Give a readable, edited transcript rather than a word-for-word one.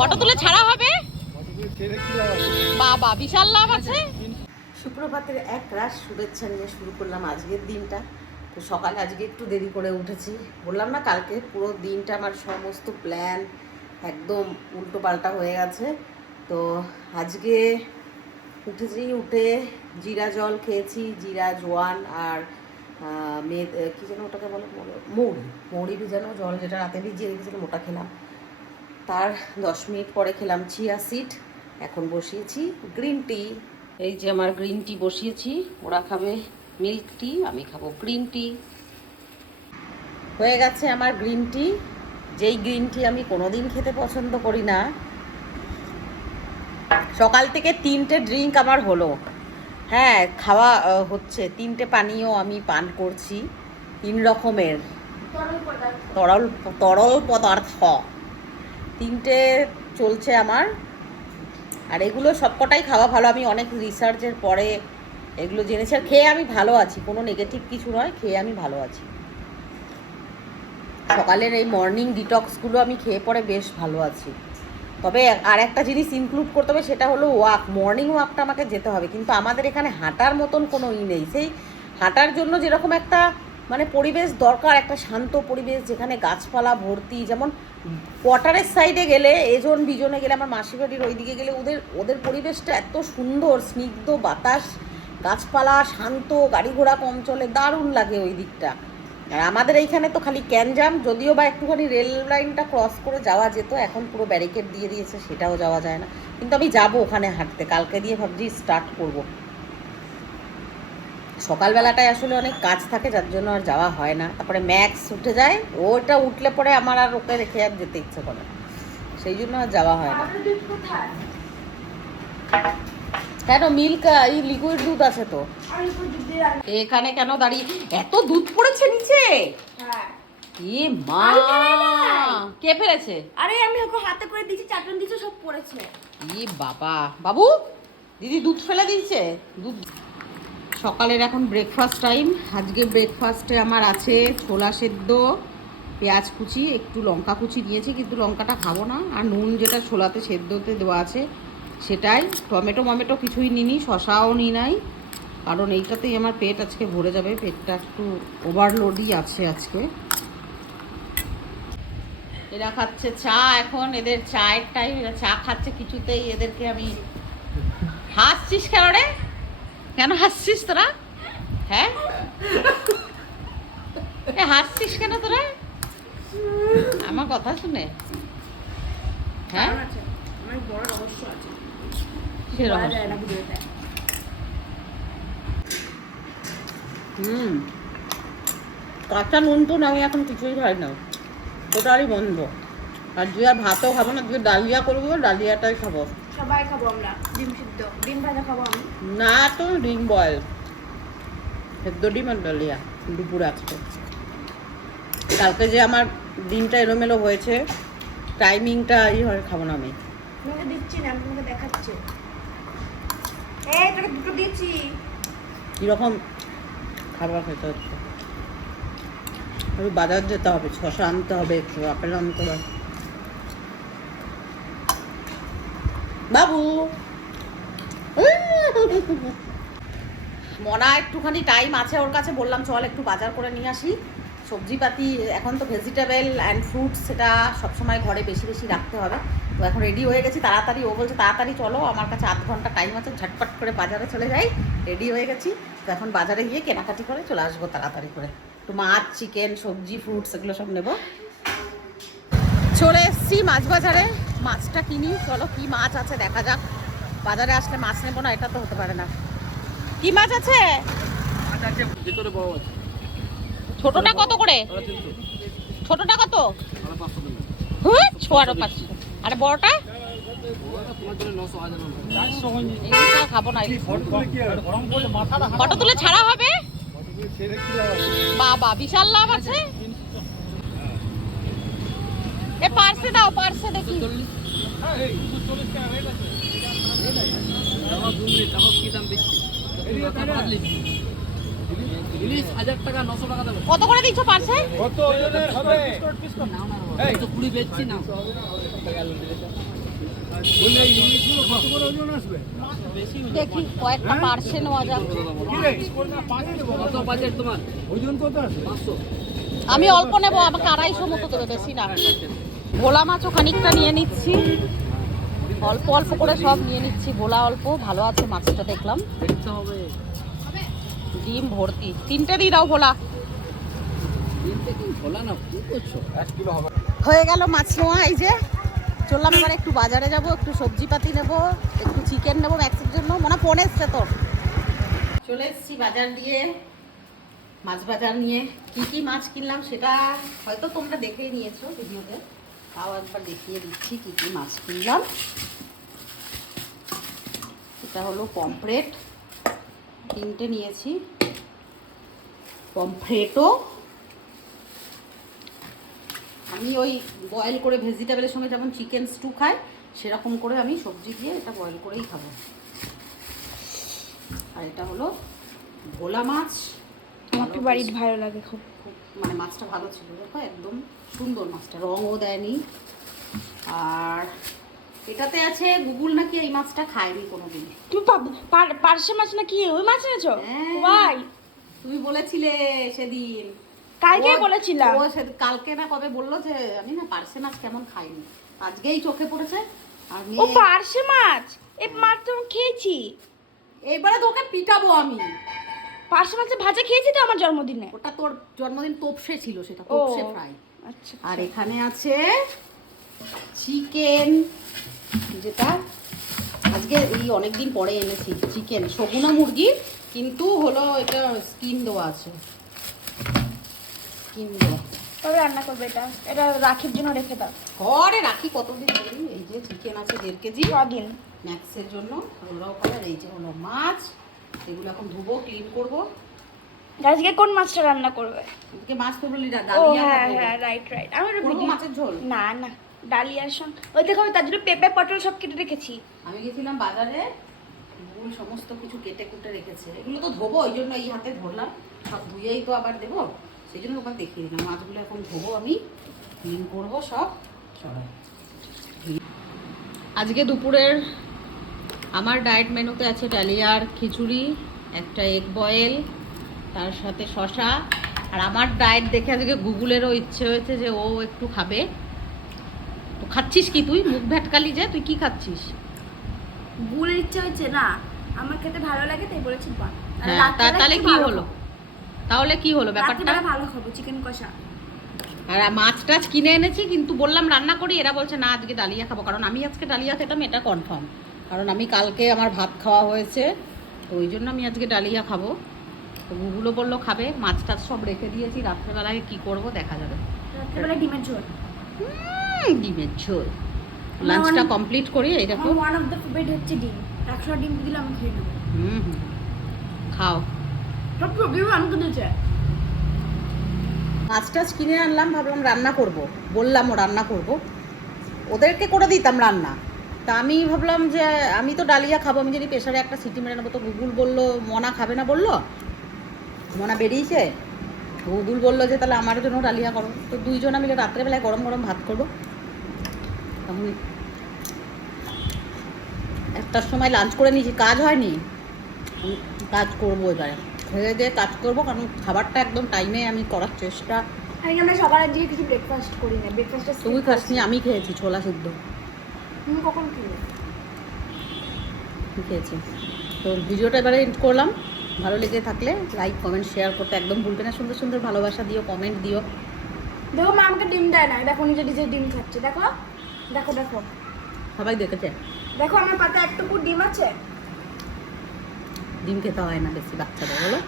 Photo তুলে ছাড়া হবে। বাবা বিশাল লাভ আছে। সুপ্রভাতের এক রাশ শুভেচ্ছা নিয়ে শুরু করলাম আজকের দিনটা। তো সকালে আজকে একটু দেরি করে উঠেছি, বললাম না কালকে পুরো দিনটা আমার সমস্ত প্ল্যান একদম উল্টো পাল্টা হয়ে গেছে। তো আজকে উঠেছি, উঠে জিরা জল খেয়েছি, জিরা জোয়ান আর কী যেন ওটাকে বলে মৌরি ভিজানো জল, যেটা রাতে ভিজিয়ে রেখেছিলাম ওটা খেলাম। তার 10 মিনিট পরে খেলাম চিয়া সিড। এখন বসিয়েছি গ্রিন টি। এই যে আমার গ্রিন টি বসিয়েছি, ওরা খাবে মিল্ক টি, আমি খাবো গ্রিন টি। হয়ে গেছে আমার গ্রিন টি, যেই গ্রিন টি আমি কোনোদিন খেতে পছন্দ করি না। সকাল থেকে 3টে ড্রিঙ্ক আমার হলো, হ্যাঁ খাওয়া হচ্ছে, 3টে পানীয় আমি পান করছি, 3 রকমের তরল পদার্থ 3টে চলছে আমার। আর এগুলো সবকটাই খাওয়া ভালো, আমি অনেক রিসার্চের পরে এগুলো জেনেছি। আর খেয়ে আমি ভালো আছি, কোনো নেগেটিভ কিছু নয়, খেয়ে আমি ভালো আছি। সকালের এই মর্নিং ডিটক্সগুলো আমি খেয়ে পরে বেশ ভালো আছি। তবে আর একটা জিনিস ইনক্লুড করতে হবে, সেটা হলো ওয়াক। মর্নিং ওয়াকটা আমাকে যেতে হবে, কিন্তু আমাদের এখানে হাঁটার মতন কোনো নেই। সেই হাঁটার জন্য যেরকম একটা মানে পরিবেশ দরকার, একটা শান্ত পরিবেশ যেখানে গাছপালা ভর্তি, যেমন কোয়ার্টারের সাইডে গেলে, এজন বিজনে গেলে, আমার মাসি বাড়ির ওইদিকে গেলে ওদের পরিবেশটা এত সুন্দর, স্নিগ্ধ বাতাস, গাছপালা, শান্ত, গাড়ি ঘোড়া কম চলে, দারুণ লাগে ওই দিকটা। আর আমাদের এইখানে তো খালি ক্যানজাম, যদিও বা একটুখানি রেল লাইনটা ক্রস করে যাওয়া যেত, এখন পুরো ব্যারিকেড দিয়ে দিয়েছে, সেটাও যাওয়া যায় না। কিন্তু আমি যাবো ওখানে হাঁটতে, কালকে দিয়ে ভাবছি স্টার্ট করব। সকালবেলাটায় আসলে অনেক কাজ থাকে, যার জন্য আর যাওয়া হয় না। তারপরে ম্যাক্স উঠে যায়, ওটা উঠলে পরে আমার আর ওকে রেখে আর যেতে ইচ্ছে করে, সেই জন্য আর যাওয়া হয় না। কেন মিল্ক, এই লিকুইড দুধ আছে তো এখানে, কেন দাঁড়িয়ে এত দুধ পড়েছে নিচে? এ মা, কে ফেলেছে? আরে আমি ওকে হাতে করে দিয়েছি, চাটন দিয়েছি, সব পড়েছে। ই বাবা, বাবু দিদি দুধ ফেলে দিয়েছে। দুধ সকালের এখন ব্রেকফাস্ট টাইম। আজকে ব্রেকফাস্টে আমার আছে ছোলা সেদ্ধ, পেঁয়াজ কুচি, একটু লঙ্কা কুচি নিয়েছি, কিন্তু লঙ্কাটা খাবো না, আর নুন যেটা ছোলাতে সেদ্ধতে দেওয়া আছে সেটাই। টমেটো কিছুই নিইনি, শশাও নিই নাই, কারণ এইটাতেই আমার পেট আজকে ভরে যাবে। পেটটা একটু ওভারলোডই আছে আজকে। এরা খাচ্ছে চা, এখন এদের চায়ের টাইম, এরা চা খাচ্ছে। কিছুতেই এদেরকে আমি, হাসছিস কেন রে? কেন হাসছিস তোরা? হ্যাঁ হাসছিস কেন তোরা আমার কথা শুনে? হ্যাঁ কাঁচা নুন তো আমি এখন কিছুই খাই না, টোটালি বন্ধ। আর যে আর ভাতও খাবো না, যে ডালিয়া করবো ডালিয়াটাই খাবো। সবাই খাবো আমরা, ডিম সিদ্ধ, ডিম ভাজা খাবো আমি। না তো ডিম বয়েল, সেদ্ধ ডিম আর ডালিয়া দুপুরে আজকে। কালকে যে আমার দিনটা এলোমেলো হয়েছে, টাইমিংটা এইভাবে খাবো না আমি। তোমাকে দিচ্ছি না, আমি তোমাকে দেখাচ্ছি। এই তোকে দুটো দিচ্ছি। কীরকম খাবার খেতে হচ্ছে? বাজার যেতে হবে, শশা আনতে হবে, একটু আপেল আনতে হবে। বাবু মনা একটুখানি টাইম আছে ওর কাছে, বললাম চল একটু বাজার করে নিয়ে আসি। সবজিপাতি এখন তো ভেজিটেবল অ্যান্ড ফ্রুটস, সেটা সবসময় ঘরে বেশি বেশি রাখতে হবে। তো এখন রেডি হয়ে গেছি তাড়াতাড়ি, ও বলছে তাড়াতাড়ি চলো, আমার কাছে 8 ঘন্টা টাইম আছে, ঝটপট করে বাজারে চলে যাই। রেডি হয়ে গেছি, তো এখন বাজারে গিয়ে কেনাকাটি করে চলে আসবো তাড়াতাড়ি করে। একটু মাছ, চিকেন, সবজি, ফ্রুটস এগুলো সব নেবো। চলে এসছি মাছ বাজারে, মাছটা কিনি। চলো কি মাছ আছে দেখা যাক। বাজারে আসলে মাছ নেবো না এটা তো হতে পারে না। কি মাছ আছে? ছোটটা কত করে? ছোটটা কত? 500। আর বড়টা? খাবো না, ফটো তুলে ছাড়া হবে। বাবা বিশাল লাভ আছে। এ পার্সে দাও, পার্সে দেখি। কত করে দিচ্ছ পার্সে? 20 বেচছি না। দেখি কয়েকটা পার্সে নেওয়া যাক। আমি অল্প নেবো, আমাকে 250 মতো দেবে, বেশি না। ভোলা মাছও খানিকটা নিয়ে নিচ্ছি, অল্প অল্প করে সব নিয়ে নিচ্ছি। ভোলা অল্প ভালো আছে মাছটা দেখলাম। ডিম ভর্তি, 3টে দিয়ে দাও ভোলা। হয়ে গেল মাছ নেওয়া। এই যে চললাম, এবার একটু বাজারে যাব, একটু সবজিপাতি নেব, একটু চিকেন নেবো ম্যাক্সের জন্য। মনে ফোন এসছে তোর। চলে এসেছি বাজার দিয়ে, মাছ বাজার নিয়ে। কি কি মাছ কিনলাম সেটা হয়তো তোমরা দেখেই নিয়েছো ভিডিওতে, তাও একবার দেখিয়ে দিচ্ছি কি কি মাছ কিনলাম। এটা হলো পমফ্রেট, 3টে নিয়েছি। পমফ্রেটও আমি ওই বয়েল করে ভেজিটেবলের সঙ্গে যেমন চিকেন স্টু খাই, সেরকম করে আমি সবজি দিয়ে এটা বয়েল করেই খাবো। আর এটা হলো ভোলা মাছ, আমাকে বাড়ির ভালো লাগে খুব। খুব মানে মাছটা ভালো ছিল, দেখো একদম সুন্দর মাছটা, রঙও দেয়নি। আর এটাতে আছে গুগল নাকি এই মাছটা খায়নি কোনোদিন। তুমি পার্শে মাছ নাকি ওই মাছ এনেছো? হ্যাঁ। ওয়াই তুমি বলেছিলে সেদিন, কালকে বলেছিলাম। ও কালকে না কবে বললো যে আমি না পার্শে মাছ কেমন খাইনি, আজকেই চোখে পড়েছে। আর ও পার্শে মাছ, এই মাছ তো খেয়েছি। এবারে তোকে পিটাবো আমি। পার্শে মাছের ভাজা খেয়েছি তো আমার জন্মদিনে। ওটা তোর জন্মদিন তোপসে ছিল, সেটা তোপসে ফ্রাই। আচ্ছা। আর এখানে আছে চিকেন, যেটা আজকে এই অনেকদিন পরে এনেছি। চিকেন সগুনা মুরগি, কিন্তু হলো এটা স্কিন দেওয়া আছে, স্কিন দেওয়া। কবে রান্না করবে এটা? এটা রাখির জন্য রেখে দাও। ঘরে রাখি কতদিন ধরে। এই যে চিকেন আছে 1.5 কেজি, কদিন ম্যাক্সের জন্য। ওরাও কালার। এই যে হলো মাছ, এগুলো এখন ধুবো, ক্লিন করবো। আজকে কোন মাছটা রান্না করবে? আজকে মাছ তো বললি ও ডালিয়া হ্যাঁ খাবো। হ্যাঁ, রাইট রাইট। আমি করবো মাছের ঝোল। না না, ডালিয়ার সঙ্গে ওই দেখো তার জন্য পেঁপে পটল সব কেটে রেখেছি। আমি গেছিলাম বাজারে, ভুল সমস্ত কিছু কেটে কুটে রেখেছে। এগুলো তো ধোবো, ওই জন্য এই হাতে ধরলাম। সব ধুয়েই তো আবার দেবো, সেই জন্য ওখানে দেখিয়ে দিলাম। মাছগুলো এখন ধোবো, আমি ক্লিন করবো সব। আজকে দুপুরের আমার ডায়েট মেনুতে আছে ডালিয়ার খিচুড়ি, একটা এগ বয়েল, তার সাথে শশা। আর আমার ডায়েট দেখে আজকে গুগলেরও ইচ্ছে হয়েছে যে ও একটু খাবে। তো খাচ্ছিস কি তুই? মুখ ভ্যাটকালি যে, তুই কি খাচ্ছিস? গুলের ইচ্ছা হচ্ছে না, আমার খেতে ভালো লাগে তাই বলেছি। হ্যাঁ, তাহলে কি হলো? তাহলে কি হলো ব্যাপারটা? ভালো খাবো চিকেন কষা। আর মাছ টাছ কিনে এনেছি, কিন্তু বললাম রান্না করি, এরা বলছে না আজকে ডালিয়া খাবো। কারণ আমি আজকে ডালিয়া খেতাম, এটা কনফার্ম। কারণ আমি কালকে আমার ভাত খাওয়া হয়েছে, তো ওই জন্য আমি আজকে ডালিয়া খাবো। তো গুগুলো বললো খাবে। মাছ টাছ সব রেখে দিয়েছি, রাত্রেবেলায় কি করব দেখা যাবে। রাত্রেবেলা ডিমের ঝোল। ডিমের ঝোল। লাঞ্চটা কমপ্লিট করি। এই দেখো, ওয়ান অফ দ্য ফেভারিট হচ্ছে ডিম। 100 ডিম দিলে আমি খেয়ে নেবো। খাও। সব প্রবলেম আমাকে দিয়েছে। মাছ টাছ কিনে আনলাম, ভাবলাম রান্না করব। বললাম ও রান্না করব, ওদেরকে করে দিতাম রান্না। তা আমি ভাবলাম যে আমি তো ডালিয়া খাবো, আমি যদি প্রেশারে একটা সিটি মেরে নেবো। তো গুগুল বললো মনা খাবে না, বললো মনা বেরিয়েছে। গুগুল বললো যে তাহলে আমার জন্য ডালিয়া করো। তো দুইজনা মিলে রাত্রেবেলায় গরম গরম ভাত করবো। তখন 1টার সময় লাঞ্চ করে নিয়েছি, কাজ হয়নি, কাজ করবো এবারে। খেয়ে দিয়ে কাজ করবো, কারণ খাবারটা একদম টাইমে আমি করার চেষ্টা। আমরা সবার আগে কিছু ব্রেকফাস্ট করি না। ব্রেকফাস্টটা তুই খাসনি, আমি খেয়েছি ছোলা সিদ্ধ। তুমি কখন খেলে? খেয়েছি। তো ভিডিওটা এবারে এন্ড করলাম। ভালো লেগে থাকলে লাইক কমেন্ট শেয়ার করতে একদম ভুলবে না। সুন্দর সুন্দর ভালোবাসা দিও, কমেন্ট দিও। দেখো মা আমাকে ডিম দেয় না, দেখো নিজে নিজে ডিম খাচ্ছে। দেখো দেখো দেখো, সবাই দেখেছে। দেখো আমার পাতে একটুকু ডিম আছে। ডিম খেতে হয় না বেশি বাচ্চাদের, বলো।